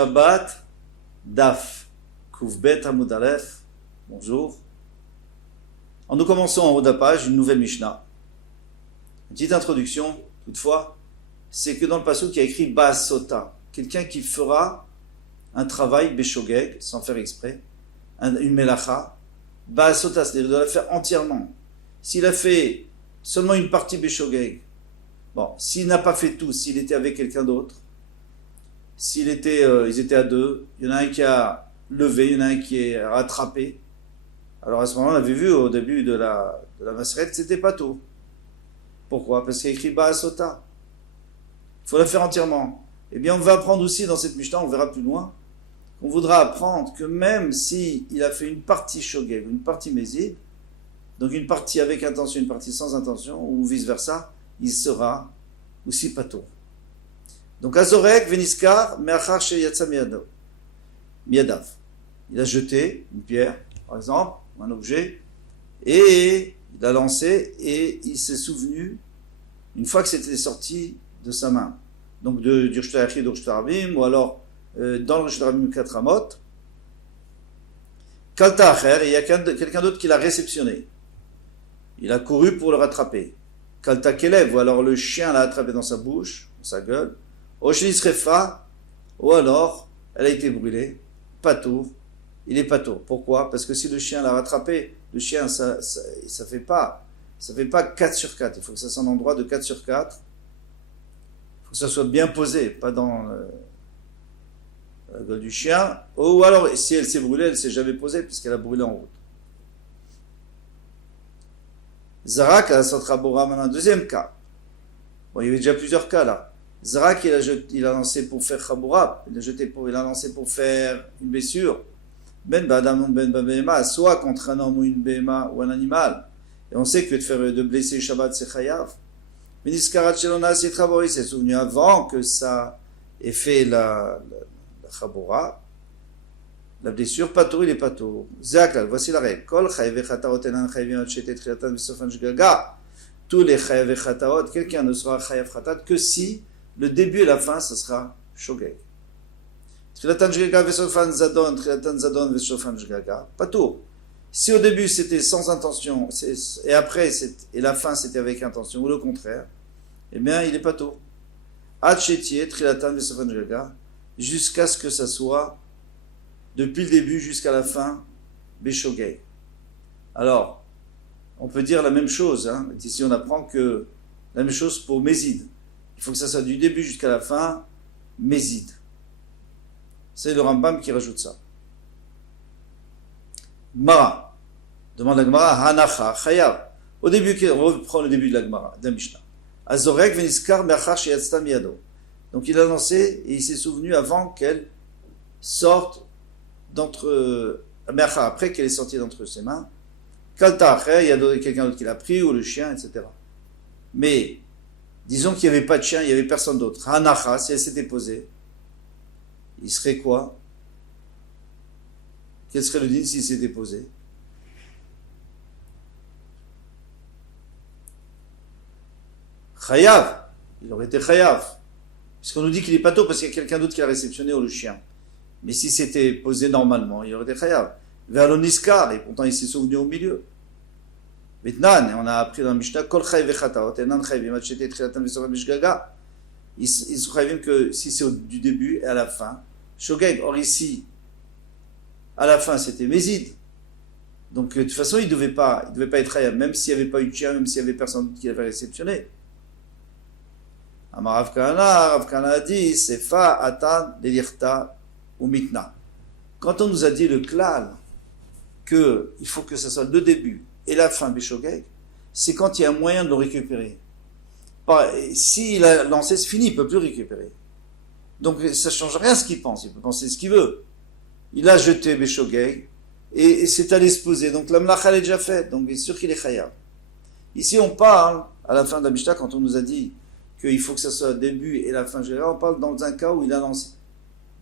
Shabbat Daf Kuvbet Amud Aleph. Bonjour. Nous commençons en haut de la page une nouvelle Mishnah. Une petite introduction, toutefois, c'est que dans le passage il y a écrit Ba'asota, quelqu'un qui fera un travail Beshogeg, sans faire exprès, une melacha. Ba'asota, c'est-à-dire de la faire entièrement. S'il a fait seulement une partie Beshogeg, bon, s'il n'a pas fait tout, s'il était avec quelqu'un d'autre, ils étaient à deux, il y en a un qui a levé, il y en a un qui est rattrapé. Alors à ce moment-là, on avait vu au début de la Maseret que c'était pas tout. Pourquoi? Parce qu'il y a écrit Ba'asota. Il faut la faire entièrement. Eh bien, on va apprendre aussi dans cette Mishnah, on verra plus loin, qu'on voudra apprendre que même si il a fait une partie Shogeg, une partie Mézid, donc une partie avec intention, une partie sans intention, ou vice-versa, il sera aussi pato. Donc Azorek Veniskar Meachar Sheyatsa Miyadav. Il a jeté une pierre, par exemple, un objet, et il a lancé, et il s'est souvenu, une fois que c'était sorti de sa main, donc du Rishtarachid ou Rishtarabim, ou alors dans le Rishtarabim Katramot, Kalta Acher, et il y a quelqu'un d'autre qui l'a réceptionné. Il a couru pour le rattraper. Kalta Kelev, ou alors le chien l'a attrapé dans sa bouche, dans sa gueule. Oshnis Refa, ou alors elle a été brûlée. Patour, il est patour. Pourquoi? Parce que si le chien l'a rattrapé, le chien, ça fait pas 4 sur 4. Il faut que ça soit un endroit de 4 sur 4. Il faut que ça soit bien posé, pas dans la gueule du chien. Ou alors, si elle s'est brûlée, elle ne s'est jamais posée puisqu'elle a brûlé en route. Zarak a Satrabora, maintenant, deuxième cas. Bon, il y avait déjà plusieurs cas là. Zarak, il a lancé pour faire Chaboura, il a lancé pour faire une blessure. Ben Badam Ben Babema, soit contre un homme ou une Bema ou un animal. Et on sait que de blesser Shabbat c'est Chayav. Mais Niskarat Shelona c'est Chaboura, il s'est souvenu avant que ça ait fait la Chaboura. La blessure, patour, il est patour. Zakal, voici la règle. Kol Chayav Chataot enan Chayavim Chetet Triatan Visofan Shgaga. Tous les Chayav Chataot, quelqu'un ne sera Chayav Chatat que si le début et la fin, ce sera Shogeg. Trilatan Shgaga Vesofan Zadon, Trilatan Zadon Vesofan Shgaga. Patour. Si au début c'était sans intention, et après, et la fin c'était avec intention, ou le contraire, eh bien il est patour. Hatchetie, Trilatan Vesofan Shgaga, jusqu'à ce que ça soit depuis le début jusqu'à la fin, Beshogeg. Alors, on peut dire la même chose. Ici, on apprend que la même chose pour Mézid. Il faut que ça soit du début jusqu'à la fin, Mézid. C'est le Rambam qui rajoute ça. Gmara. Demande la Gmara, Hanacha, Chayav. Au début, on reprend le début de la Gmara, de la Mishnah. Azorek veniskar meachar sheyatzta miyado. Donc il a lancé et il s'est souvenu avant qu'elle sorte après qu'elle est sortie d'entre ses mains. Kalta acher, il y a quelqu'un d'autre qui l'a pris, ou le chien, etc. Mais, disons qu'il n'y avait pas de chien, il n'y avait personne d'autre. Hanacha, si elle s'était posée, il serait quoi? Quel serait le din s'il s'était posé? Chayav, il aurait été chayav. Puisqu'on nous dit qu'il n'est pas tôt parce qu'il y a quelqu'un d'autre qui l'a réceptionné, ou le chien. Mais si c'était posé normalement, il aurait été chayav. Vers le niskar, et pourtant il s'est souvenu au milieu. Maintenant, on a appris dans le Mishnah, Kol chayav vechataot, enan chayvim, atchete trilatan v'soram mishgaga. Ils sont chayvim que si c'est du début et à la fin, Shogeg. Or ici, à la fin, c'était Mézid. Donc de toute façon, il ne devait pas être chayav, même s'il n'y avait pas eu de chien, même s'il n'y avait personne qui l'avait réceptionné. Amar Rav Kana a dit, Sefa atan delirta ou mitna. Quand on nous a dit le klal, qu'il faut que ça soit le début et la fin Beshogeg, c'est quand il y a un moyen de le récupérer. S'il a lancé, c'est fini, il ne peut plus récupérer. Donc ça ne change rien ce qu'il pense, il peut penser ce qu'il veut. Il a jeté Beshogeg et c'est allé se poser. Donc la mlacha est déjà faite, donc bien sûr qu'il est chayav. Ici on parle, à la fin de la Mishnah, quand on nous a dit qu'il faut que ça soit le début et la fin, on parle dans un cas où il a lancé.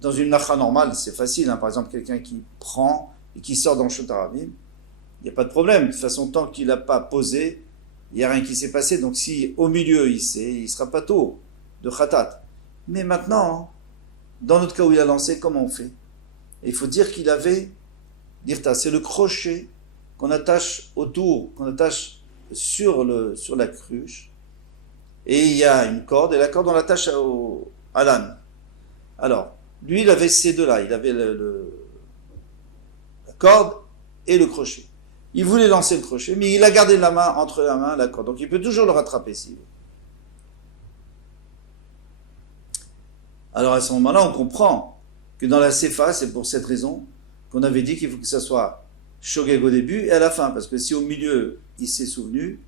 Dans une lacha normale, c'est facile. Par exemple, quelqu'un qui prend et qui sort dans le Shotarabim, il n'y a pas de problème. De toute façon, tant qu'il n'a pas posé, il n'y a rien qui s'est passé. Donc si au milieu il sera pas tôt de khatat. Mais maintenant, dans notre cas où il a lancé, comment on fait? Et il faut dire qu'il avait, dirta, c'est le crochet qu'on attache autour, qu'on attache sur la cruche, et il y a une corde, et la corde on l'attache à l'âne. Alors, lui il avait ces deux-là, il avait la corde et le crochet. Il voulait lancer le crochet, mais il a gardé la main entre la main et la corde, donc il peut toujours le rattraper s'il veut. Alors à ce moment-là, on comprend que dans la Sefa, c'est pour cette raison qu'on avait dit qu'il faut que ça soit Shogeg au début et à la fin, parce que si au milieu il s'est souvenu,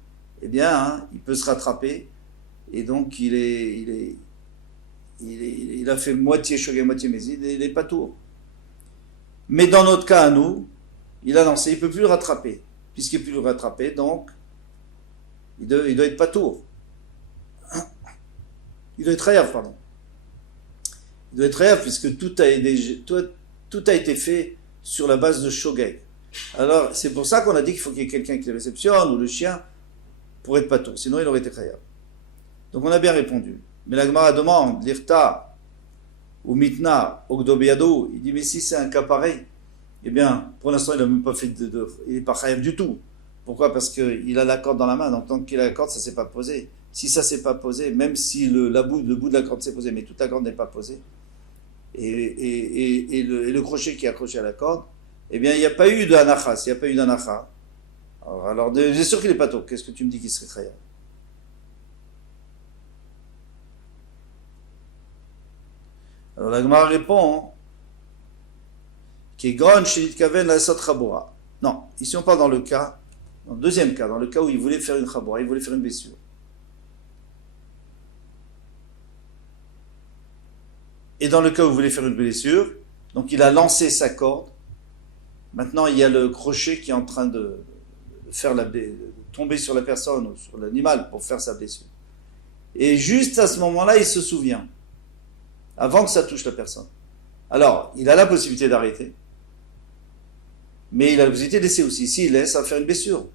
eh bien, il peut se rattraper, et donc il a fait moitié Shogeg, moitié Mézid, et il n'est pas tour. Mais dans notre cas à nous, il a lancé, il ne peut plus le rattraper, puisqu'il ne peut plus le rattraper, donc il doit être pas tour. Il doit être Hayav, pardon. Il doit être Hayav, puisque tout a été fait sur la base de Shogeg. Alors, c'est pour ça qu'on a dit qu'il faut qu'il y ait quelqu'un qui le réceptionne, ou le chien, pour être patour. Sinon, il aurait été Chayav. Donc, on a bien répondu. Mais la Gemara demande, l'Irta, ou Mitna, Ogdobiado, il dit, mais si c'est un cas pareil, eh bien, pour l'instant, il n'a même pas fait il n'est pas Chayav du tout. Pourquoi? Parce qu'il a la corde dans la main, donc tant qu'il a la corde, ça ne s'est pas posé. Si ça ne s'est pas posé, même si le bout de la corde s'est posé, mais toute la corde n'est pas posée, et le crochet qui est accroché à la corde, eh bien, il n'y a pas eu d'anacha. S'il n'y a pas eu d'anacha, alors j'ai sûr qu'il n'est pas tôt. Qu'est-ce que tu me dis qu'il serait khayab? Alors la Gemara répond qui est grande chez Kaven la Sot Chabora. Non, ici on parle dans le deuxième cas, dans le cas où il voulait faire une Chabora, il voulait faire une blessure. Et dans le cas où il voulait faire une blessure, donc il a lancé sa corde. Maintenant, il y a le crochet qui est en train de tomber sur la personne ou sur l'animal pour faire sa blessure. Et juste à ce moment-là, il se souvient, avant que ça touche la personne. Alors, il a la possibilité d'arrêter, mais il a la possibilité de laisser aussi. S'il laisse, ça va faire une blessure.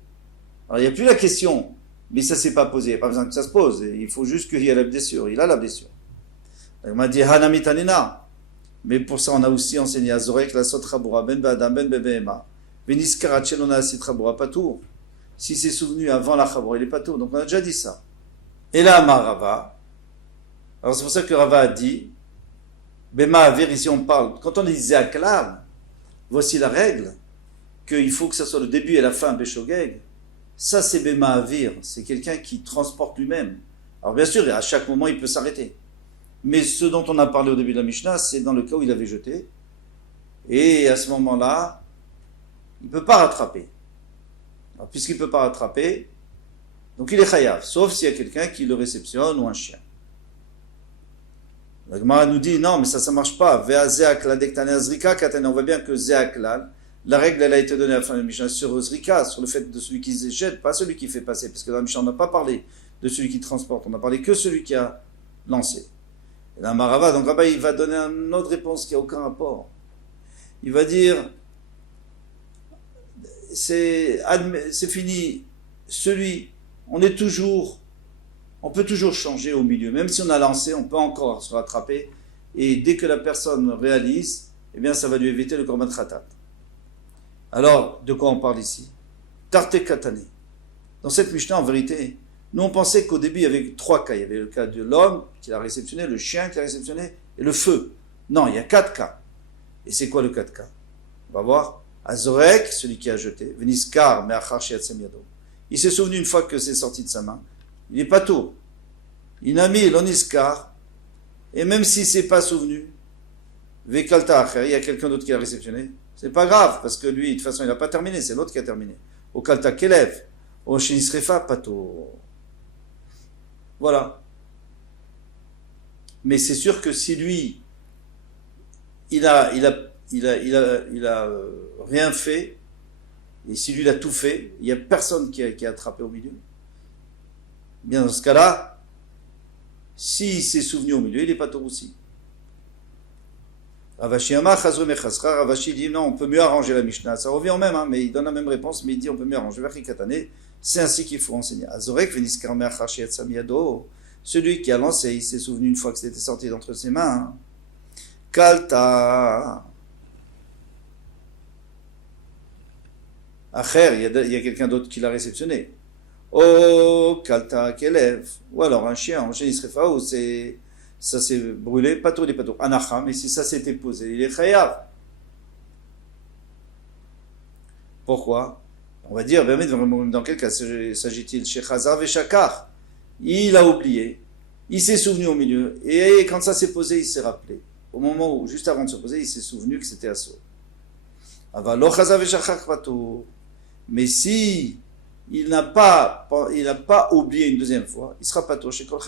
Alors, il n'y a plus la question, mais ça ne s'est pas posé. Il n'y a pas besoin que ça se pose. Il faut juste qu'il y ait la blessure. Il a la blessure. Il m'a dit, Hanami Tanina. Mais pour ça, on a aussi enseigné à Zorek la Sot Chabura, Ben Badam, Ben Bebehema. Veniskarat Shelona Asit Chabura, pas tour. Si c'est souvenu avant la Chabura, il n'est pas tour. Donc on a déjà dit ça. Et là, Rava. Alors c'est pour ça que Rava a dit, Bema Avir, ici on parle, quand on disait Aklal, voici la règle, qu'il faut que ça soit le début et la fin, Beshogeg. Ça, c'est Bema Avir. C'est quelqu'un qui transporte lui-même. Alors bien sûr, à chaque moment, il peut s'arrêter. Mais ce dont on a parlé au début de la Mishnah, c'est dans le cas où il avait jeté. Et à ce moment-là, il ne peut pas rattraper. Alors, puisqu'il ne peut pas rattraper, donc il est chayav, sauf s'il y a quelqu'un qui le réceptionne ou un chien. La Gemara nous dit, non, mais ça ne marche pas. On voit bien que Zeaklal, la règle, elle a été donnée à la fin de la Mishnah sur Zrika, sur le fait de celui qui se jette, pas celui qui fait passer. Parce que dans la Mishnah, on n'a pas parlé de celui qui transporte, on n'a parlé que celui qui a lancé. Et là, Marava, donc Rabba, il va donner une autre réponse qui n'a aucun rapport. Il va dire, c'est fini, on peut toujours changer au milieu. Même si on a lancé, on peut encore se rattraper. Et dès que la personne réalise, eh bien, ça va lui éviter le korban khatat. Alors, de quoi on parle ici? Tarte katane. Dans cette Mishnah, en vérité, nous, on pensait qu'au début, il y avait 3 cas. Il y avait le cas de l'homme qui l'a réceptionné, le chien qui l'a réceptionné, et le feu. Non, il y a 4 cas. Et c'est quoi le 4 cas? On va voir. Azorek, celui qui a jeté. Veniskar, me'achar she'atzem yado. Il s'est souvenu une fois que c'est sorti de sa main. Il n'est pas tôt. Inami, l'oniskar. Et même s'il ne s'est pas souvenu, vekalta acher, il y a quelqu'un d'autre qui l'a réceptionné. C'est pas grave, parce que lui, de toute façon, il n'a pas terminé. C'est l'autre qui a terminé. Au kalta kelev. Au shenisrefa, pato. Voilà. Mais c'est sûr que si lui, il a rien fait, et si lui il a tout fait, il n'y a personne qui a attrapé au milieu. Bien dans ce cas-là, s'il s'est souvenu au milieu, il n'est pas tôt aussi. Ravashi dit non, on peut mieux arranger la Mishnah. Ça revient au même, mais il donne la même réponse, mais il dit on peut mieux arranger. C'est ainsi qu'il faut enseigner. Celui qui a lancé, il s'est souvenu une fois que c'était sorti d'entre ses mains. Kalta. Acher, il y a quelqu'un d'autre qui l'a réceptionné. Oh, Kalta, qu'élève. Ou alors un chien il serait faou, ça s'est brûlé, pas tout, Anacha, mais si ça s'était posé, il est chayav. Pourquoi? On va dire, dans quel cas s'agit-il? Chez Chazar et Shakar. Il a oublié, il s'est souvenu au milieu, et quand ça s'est posé, il s'est rappelé. Au moment où, juste avant de se poser, il s'est souvenu que c'était assaut. Mais si il n'a pas oublié une deuxième fois, il sera pas touché. Parce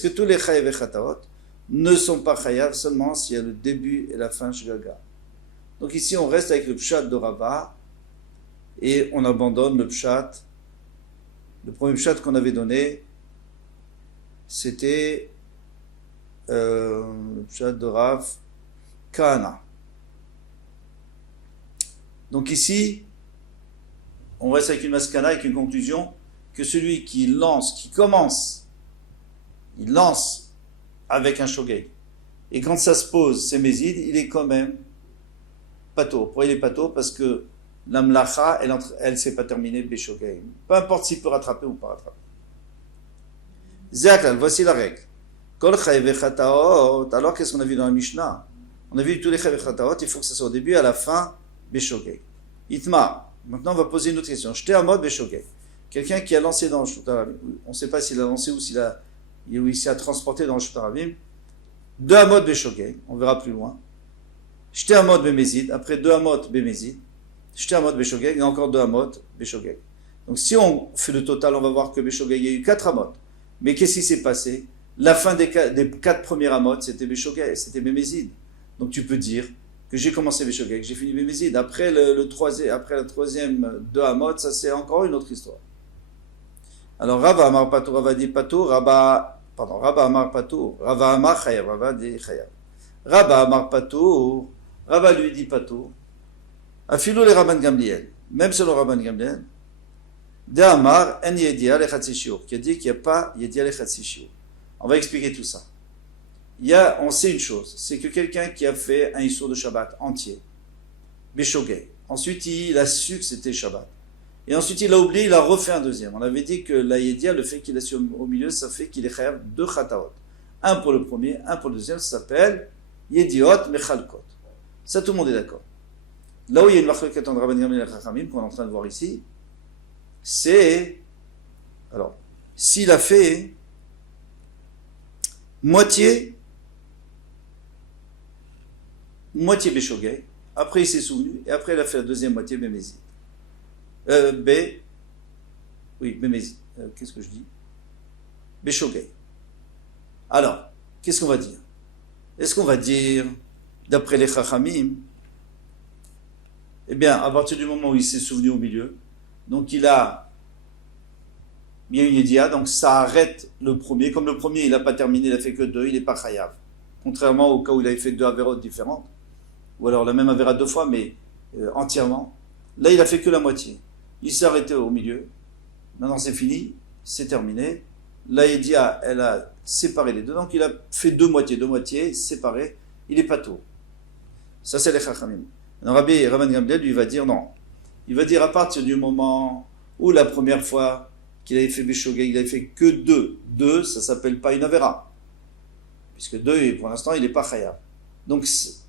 que tous les chayav et chataot ne sont pas chayav seulement s'il y a le début et la fin shgaga. Donc ici, on reste avec le pshat de Rava et on abandonne le pshat. Le premier pshat qu'on avait donné, c'était le pshat de Rav Kahana. Donc ici, on reste avec une maskana, avec une conclusion, que celui qui commence, il lance avec un shogeg. Et quand ça se pose, c'est mézid, il est quand même pato. Pourquoi il est pato? Parce que la mlacha, elle s'est pas terminée beshogeg. Peu importe s'il peut rattraper ou pas rattraper. Zéaklal, voici la règle. Kol chayev echataot. Alors qu'est-ce qu'on a vu dans la Mishnah? On a vu que tous les chayev echataot, il faut que ça soit au début et à la fin beshogeg. Itma. Maintenant, on va poser une autre question. J'étais en mode beshogeg. Quelqu'un qui a lancé dans le Shutaravim, on ne sait pas s'il a lancé ou il s'est transporté dans le Shutaravim, 2 amot beshogeg, on verra plus loin. J'étais en mode bémézid, après 2 amot bémézid, j'étais en mode beshogeg, et encore 2 amot beshogeg. Donc si on fait le total, on va voir que beshogeg, il y a eu 4 amot. Mais qu'est-ce qui s'est passé? La fin des 4 premiers amot, c'était beshogeg, c'était bémézid. Donc tu peux dire que j'ai commencé beshogeg, j'ai fini bémézid. Après le troisième 2 amot, ça c'est encore une autre histoire. Alors Rava Amar Patur, Rava dit Patur, Rava Amar Patur, Rava Amar Chayav, Rava dit Chayav. Rava Amar Patur, Rava lui dit Patur. Afilou les Rabban Gamliel, même selon Rabban Gamliel, De Amar En Yedia le Chatzishiur, qui a dit qu'il n'y a pas Yedia le Chatzishiur. On va expliquer tout ça. On sait une chose, c'est que quelqu'un qui a fait un Issour de Shabbat entier, Beshogeg, ensuite il a su que c'était Shabbat. Et ensuite il a oublié, il a refait un deuxième. On avait dit que la Yedia, le fait qu'il a su au milieu, ça fait qu'il est chayav 2 chataot. Un pour le premier, un pour le deuxième, ça s'appelle Yediot Mechalkot. Ça, tout le monde est d'accord. Là où il y a une marquette entre Rabban Gamliel et Chachamim, qu'on est en train de voir ici, c'est, alors, s'il a fait moitié Beshogeg, après il s'est souvenu, et après il a fait la deuxième moitié Bémézid. Bémézid. Qu'est-ce que je dis? Beshogeg. Alors, qu'est-ce qu'on va dire? Est-ce qu'on va dire, d'après les Chachamim, eh bien, à partir du moment où il s'est souvenu au milieu, donc il y a une Yedia, donc ça arrête le premier. Comme le premier, il n'a pas terminé, il n'a fait que 2, il n'est pas chayav. Contrairement au cas où il avait fait 2 avérotes différentes, ou alors la même avéra 2 fois, mais entièrement. Là, il a fait que la moitié. Il s'est arrêté au milieu. Maintenant, c'est fini, c'est terminé. La Yedia, elle a séparé les deux, donc il a fait 2 moitiés séparées. Il est pas tôt. Ça, c'est les Chachamim. Rabban Gamliel, lui, va dire non. Il va dire à partir du moment où la première fois qu'il avait fait Beshogeg, il avait fait que 2. 2, ça s'appelle pas une avéra. Puisque 2, pour l'instant, il n'est pas chayav. Donc,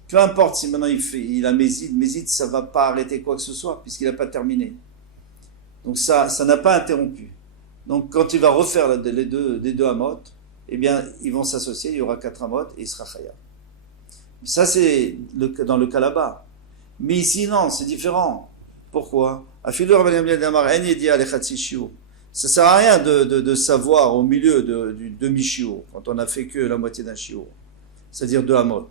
peu importe si maintenant il a Mézid, ça ne va pas arrêter quoi que ce soit, puisqu'il n'a pas terminé. Donc, ça n'a pas interrompu. Donc, quand il va refaire les deux amot, eh bien, ils vont s'associer, il y aura 4 amot et il sera chayav. Ça, c'est dans le cas là-bas. Mais ici, non, c'est différent. Pourquoi? Ça ne sert à rien de savoir au milieu du demi-shiur, quand on n'a fait que la moitié d'un shiur, c'est-à-dire 2 amot.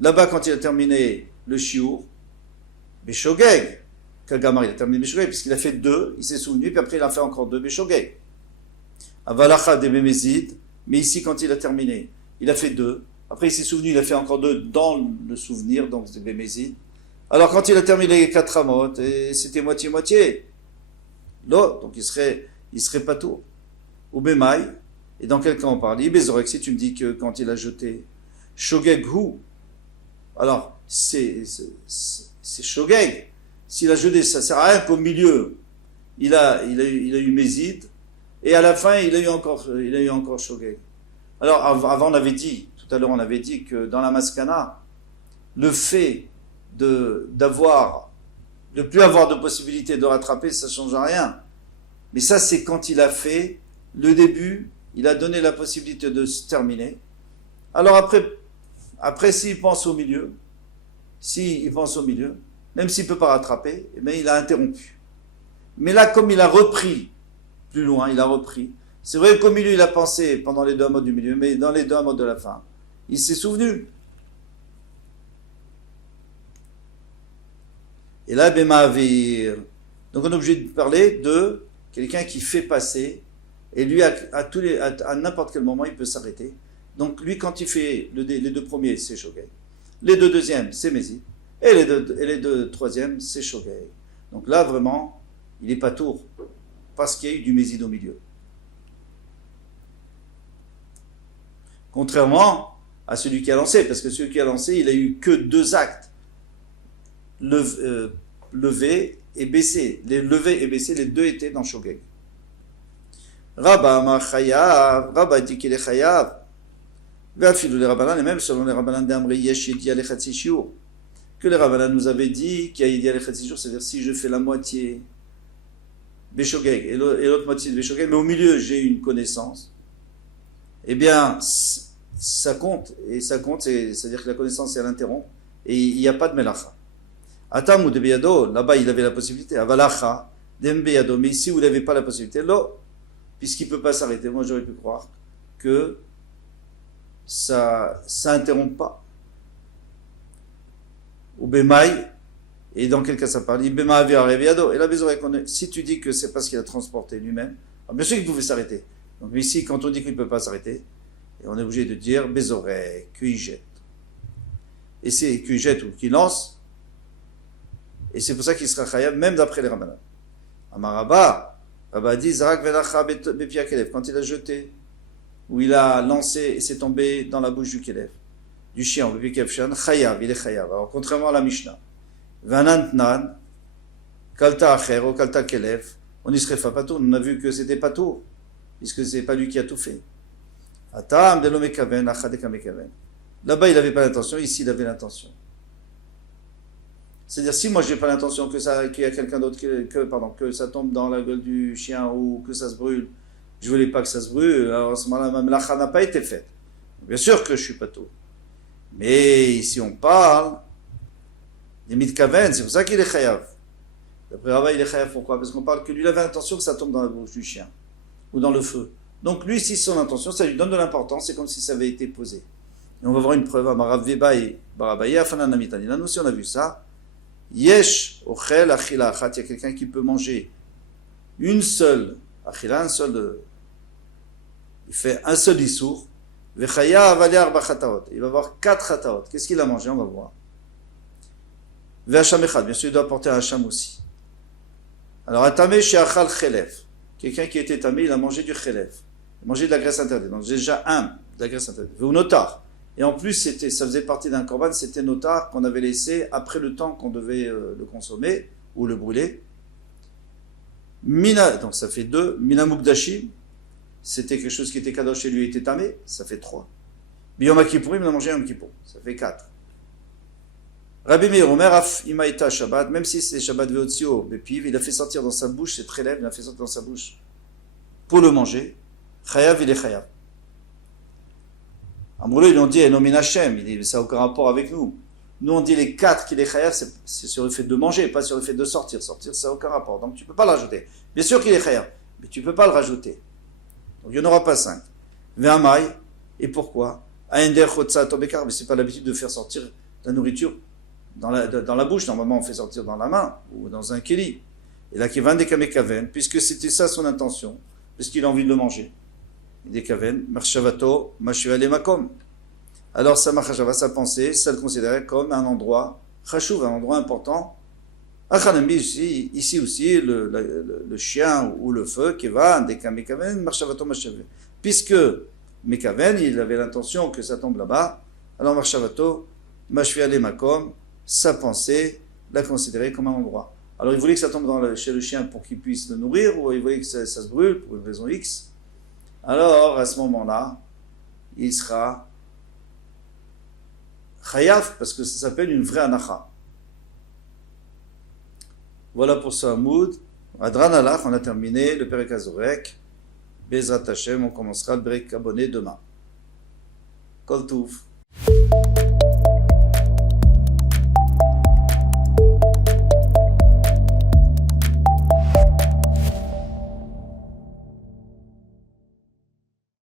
Là-bas, quand il a terminé le shiur, Beshogeg, Kagamar, il a terminé Beshogeg, puisqu'il a fait 2, il s'est souvenu, puis après il a fait encore 2 Beshogeg. Avalacha de Bémézid, mais ici, quand il a terminé, il a fait 2. Après, il s'est souvenu, il a fait encore 2 dans le souvenir, donc c'est Bémézid. Alors, quand il a terminé les 4 amot, et c'était moitié-moitié. Là, donc il serait pas tout. ou Bemaï, et dans quel cas on parle? Ibezorek, si tu me dis que quand il a jeté, Shogeg Hu, alors c'est Shogeg. S'il a jeté, ça sert à rien qu'au milieu, il a eu Mézid, et à la fin, il a eu encore Shogeg. Alors, avant, on avait dit, tout à l'heure, on avait dit que dans la Maskana, le fait de plus avoir de possibilité de rattraper, ça ne change rien. Mais ça, c'est quand il a fait le début, il a donné la possibilité de se terminer. Alors après s'il pense au milieu, même s'il ne peut pas rattraper, eh bien, il a interrompu. Mais là, comme il a repris, plus loin, il a repris. C'est vrai qu'au milieu, il a pensé pendant les 2 mots du milieu, mais dans les 2 mots de la fin, il s'est souvenu. Et là, Bema'avir. Donc on est obligé de parler de quelqu'un qui fait passer, et lui, à n'importe quel moment, il peut s'arrêter. Donc lui, quand il fait les 2 premiers, c'est Shogeg. Les 2 deuxièmes, c'est Mézid. Et les 2 troisièmes, c'est Shogeg. Donc là, vraiment, il n'est pas tour, parce qu'il y a eu du Mézid au milieu. Contrairement à celui qui a lancé, parce que celui qui a lancé, il a eu que 2 actes. Lever et baisser. Les lever et baisser, les 2 étaient dans Shogeg. Rabba dit qu'il est chayav. Les Rabbanan, et même selon les Rabbanan d'Amri, yesh yedi alechatsi shiur, que les Rabbanan nous avaient dit qu'il y a yedi alechatsi shiur, c'est-à-dire si je fais la moitié Beshogeg et l'autre moitié de Beshogeg, mais au milieu j'ai une connaissance, eh bien ça compte, c'est-à-dire que la connaissance elle interrompt, et il n'y a pas de melacha. Atam ou de beyado, là-bas il avait la possibilité, avalacha, dem beyado, mais ici vous n'avez pas la possibilité, là, puisqu'il ne peut pas s'arrêter. Moi j'aurais pu croire que ça interrompt pas. Ou Bemaï, et dans quel cas ça parle? Bema avir reviado. Et là, si tu dis que c'est parce qu'il a transporté lui-même, bien sûr qu'il pouvait s'arrêter. Donc ici, quand on dit qu'il ne peut pas s'arrêter, et on est obligé de dire Bézoré, qu'il jette. Et c'est qu'il jette ou qu'il lance, et c'est pour ça qu'il sera khayab, même d'après les Rabbanan. Amaraba, Rabba dit Zarak velacha bepia kelev, quand il a jeté, où il a lancé et c'est tombé dans la bouche du Kelev, du chien, le Bikevshan, Chayav, il est Chayav. Alors, contrairement à la Mishnah, Vanantnan, Kalta Acher, ou Kalta Kelev, on y serait pas patour. On a vu que c'était patour, puisque c'est pas lui qui a tout fait. Atam, de l'omekaven, Achadeka mekaven. Là-bas, il n'avait pas l'intention, ici, il avait l'intention. C'est-à-dire, si moi, j'ai pas l'intention qu'il y a quelqu'un d'autre, que ça tombe dans la gueule du chien ou que ça se brûle, je voulais pas que ça se brûle, alors à ce moment-là, même l'achat n'a pas été faite. Bien sûr que je suis pas tout. Mais ici on parle des mitkaven, c'est pour ça qu'il est chayav. D'après Rava, il est chayav, pourquoi? Parce qu'on parle que lui, il avait l'intention que ça tombe dans la bouche du chien, ou dans le feu. Donc lui, si son intention, ça lui donne de l'importance, c'est comme si ça avait été posé. Et on va voir une preuve à Marav Veba et Barabaye, Afanan Amitanina. Nous aussi on a vu ça. Yesh, Ochel, Achila, Achat, il y a quelqu'un qui peut manger une seule, Achila, il fait un seul issour, il va avoir 4 chataot. Qu'est-ce qu'il a mangé? On va voir. V'hacham echad, bien sûr, il doit apporter un hacham aussi. Alors, atamé chez achal chelev. Quelqu'un qui était tamé, il a mangé du chelev. Il a mangé de la graisse interdite. Donc, déjà de la graisse interdite. Ou notar. Et en plus, ça faisait partie d'un korban, c'était notar qu'on avait laissé après le temps qu'on devait le consommer ou le brûler. Mina, donc ça fait 2. Mina mukdashim. C'était quelque chose qui était kadosh et lui était tamé, ça fait 3. Biyom Kippourim, il a mangé Yom Kippour, ça fait 4. Rabbi Meir Omer, Af Imaïta Shabbat, même si c'est Shabbat Veotzio, Bepiv, il a fait sortir dans sa bouche, ses prélèves, il a fait sortir dans sa bouche pour le manger. Chayav, il est Chayav. Amoureux, ils l'ont dit, Enomin Hashem, il dit, ça n'a aucun rapport avec nous. Nous, on dit les 4 qu'il est Chayav, c'est sur le fait de manger, pas sur le fait de sortir. Sortir, ça n'a aucun rapport, donc tu ne peux pas le rajouter. Bien sûr qu'il est Chayav, mais tu ne peux pas le rajouter. Donc il n'y en aura pas 5. Ve'amai, et pourquoi? Aender chotza tobekar, mais c'est pas l'habitude de faire sortir la nourriture dans la bouche. Normalement, on fait sortir dans la main ou dans un keli. Et là, Kevan dekamekaven, puisque c'était ça son intention, puisqu'il a envie de le manger. Dekaven, marshavato, mashuale makom. Alors sa machashava, sa pensée, ça le considérait comme un endroit chashuv, un endroit important Achanambi, ici aussi, le chien ou le feu, Kevan, Deka Mekaven, Marshavato Mashave. Puisque Mekaven, il avait l'intention que ça tombe là-bas, alors Marshavato, Mashviale Makom, sa pensée, l'a considéré comme un endroit. Alors il voulait que ça tombe chez le chien pour qu'il puisse le nourrir, ou il voulait que ça se brûle pour une raison X. Alors à ce moment-là, il sera Chayav, parce que ça s'appelle une vraie anacha. Voilà pour ce Hamoud. Adran Alach, on a terminé le Perek HaZorek. Bezrat Hashem, on commencera le Perek Abonné demain. Kol Touv.